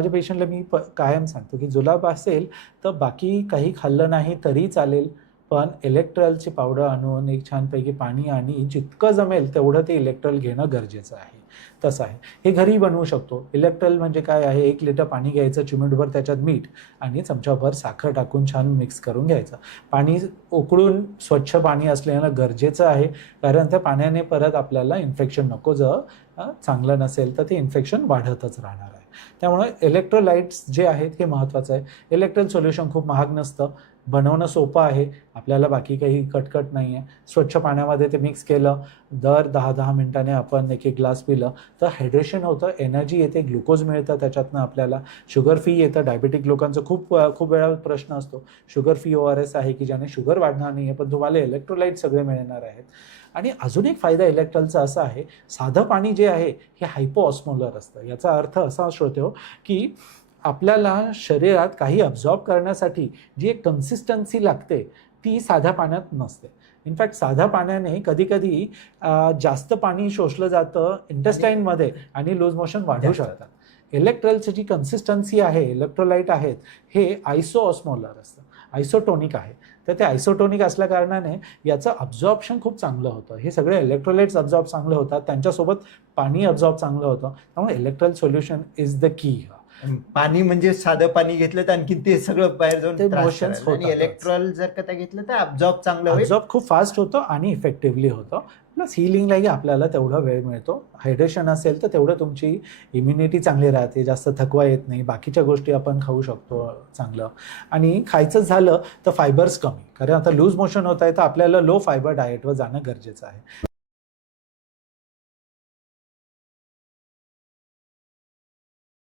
माझ्या पेशंटला मी कायम सांगतो की जुलाब असेल तर बाकी काही खाल्लं नाही तरी चालेल, पण इलेक्ट्रॉलची पावडर आणून एक छानपैकी पाणी आणि जितकं जमेल तेवढं ते इलेक्ट्रॉल घेणं गरजेचं आहे. तसं आहे. हे घरी बनवू शकतो. इलेक्ट्रॉल म्हणजे काय आहे, 1 लिटर पाणी घ्यायचं, चिमूटभर त्याच्यात मीठ आणि चमचाभर साखर टाकून छान मिक्स करून घ्यायचं. पाणी उकळून स्वच्छ पाणी असलेलं गरजेचं आहे, कारण त्या पाण्याने परत आपल्याला इन्फेक्शन नको. जर चांगलं नसेल तर ते इन्फेक्शन वाढतच राहणार आहे. त्यामुळे इलेक्ट्रोलाइट्स जे आहेत हे महत्त्वाचं आहे. इलेक्ट्रॉल सोल्युशन खूप महाग नसतं, बनवणं सोपं आहे, आपल्याला बाकी काही कटकट नाही आहे. स्वच्छ पाण्यामध्ये ते मिक्स केलं, दर 10-10 मिनिटांनी आपण एक ग्लास पिलं तर हायड्रेशन होतं, एनर्जी येते, ग्लुकोज मिळतं त्याच्यातनं आपल्याला. शुगर फ्री येतं. डायबेटिक लोकांचा खूप वेळा प्रश्न असतो, शुगर फ्री ORS आहे की ज्याने शुगर वाढणार नाही आहे, पण तुम्हाला इलेक्ट्रोलाइट सगळे मिळणार आहेत. आणि अजून एक फायदा इलेक्ट्रॉलचा असा आहे, साधं पाणी जे आहे हे हायपोऑस्मोलर असतं. याचा अर्थ असा होतो की आपल्याला शरीरात काही अब्झॉर्ब करण्यासाठी जी एक कन्सिस्टन्सी लागते ती साध्या पाण्यात नसते. इनफॅक्ट साध्या पाण्याने कधी जास्त पाणी शोषलं जातं इंटेस्टाईनमध्ये आणि लूज मोशन वाढू शकतात. इलेक्ट्रॉलची जी कन्सिस्टन्सी आहे, इलेक्ट्रोलाइट आहेत, हे आयसोऑस्मोलर असतं, आयसोटोनिक आहे. तर ते आयसोटोनिक असल्या कारणाने याचं अब्झॉर्प्शन खूप चांगलं होतं. हे सगळे इलेक्ट्रोलाइट्स अब्झॉर्ब चांगलं होतात, त्यांच्यासोबत पाणी अब्झॉर्ब चांगलं होतं. त्यामुळे Electral solution is the key. पाणी म्हणजे साधं पाणी घेतलं तर आणखी ते सगळं बाहेर जाऊन ते त्रास मोशन्स करायला. आणि होतातच. इलेक्ट्रॉल जर का घेतलं तर अब्झॉर्ब चांगलं होईल. अब्झॉर्ब खूप फास्ट होतं आणि इफेक्टिव्हली होतं. प्लस हिलिंगलाही आपल्याला तेवढा वेळ मिळतो. हायड्रेशन असेल तर तेवढं तुमची इम्युनिटी चांगली राहते, जास्त थकवा येत नाही, बाकीच्या गोष्टी आपण खाऊ शकतो चांगलं. आणि खायचं झालं तर फायबर्स कमी, कारण आता लूज मोशन होत आहे तर आपल्याला लो फायबर डाएटवर जाणं गरजेचं आहे.